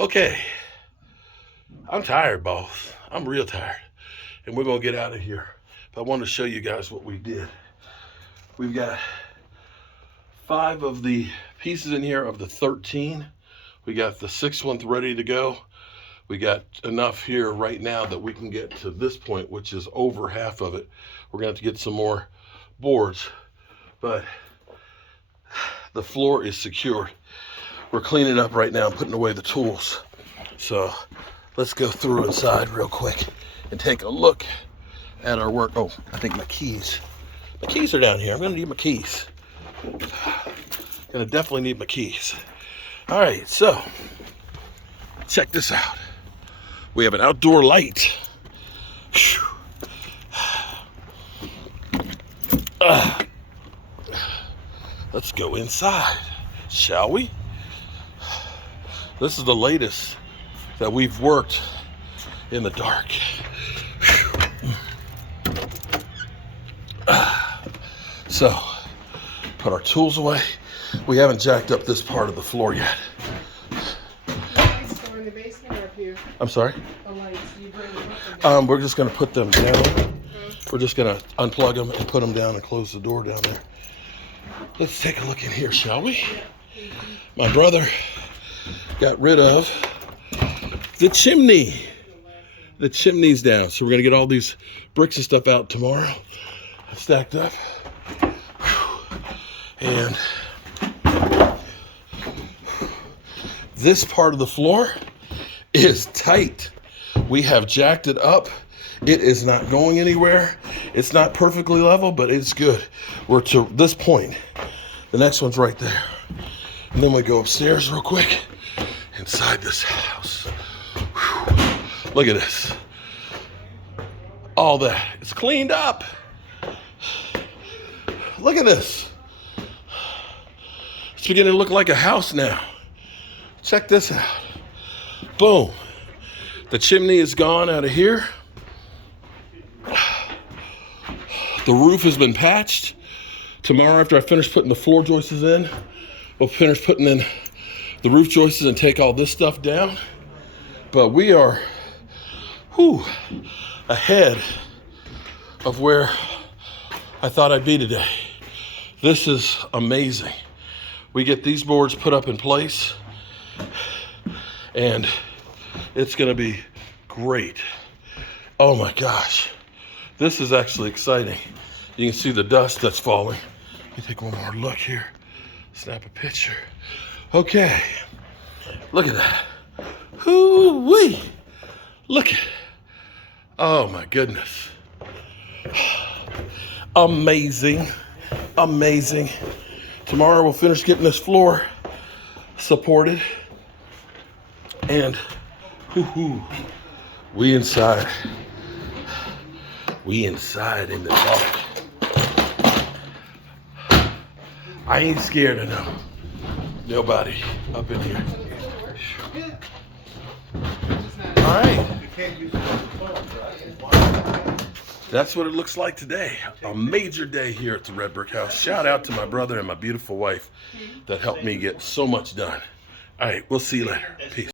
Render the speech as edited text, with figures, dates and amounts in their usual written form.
Okay, I'm tired, boss. I'm real tired. And we're gonna get out of here. But I wanted to show you guys what we did. We've got 5 of the pieces in here of the 13. We got the 6th one ready to go. We got enough here right now that we can get to this point, which is over half of it. We're gonna have to get some more boards, but the floor is secured. We're cleaning up right now and putting away the tools. So let's go through inside real quick and take a look at our work. Oh, I think my keys. My keys are down here. I'm gonna need my keys. Gonna definitely need my keys. All right, so check this out. We have an outdoor light. Let's go inside, shall we? This is the latest that we've worked in the dark. So, put our tools away. We haven't jacked up this part of the floor yet. Lights go in the basement or up here? I'm sorry? The lights, you bring them up and down. We're just gonna put them down. We're just gonna unplug them and put them down and close the door down there. Let's take a look in here, shall we? My brother got rid of the chimney. The chimney's down, so we're gonna get all these bricks and stuff out tomorrow, stacked up. And this part of the floor is tight. We have jacked it up. It is not going anywhere. It's not perfectly level, but it's good. We're to this point. The next one's right there. And then we go upstairs real quick inside this house. Whew. Look at this. All that. It's cleaned up. Look at this. It's beginning to look like a house now. Check this out. Boom. The chimney is gone out of here. The roof has been patched. Tomorrow, after I finish putting the floor joists in, we'll finish putting in the roof joists and take all this stuff down. But we are ahead of where I thought I'd be today. This is amazing. We get these boards put up in place and it's gonna be great. Oh my gosh. This is actually exciting. You can see the dust that's falling. Let me take one more look here. Snap a picture. Okay. Look at that. Hoo-wee. Look at it. Oh my goodness. Amazing. Amazing. Tomorrow we'll finish getting this floor supported. And we inside. We inside in the dark. I ain't scared of them. Nobody up in here. All right. That's what it looks like today. A major day here at the Red Brick House. Shout out to my brother and my beautiful wife that helped me get so much done. All right, we'll see you later. Peace.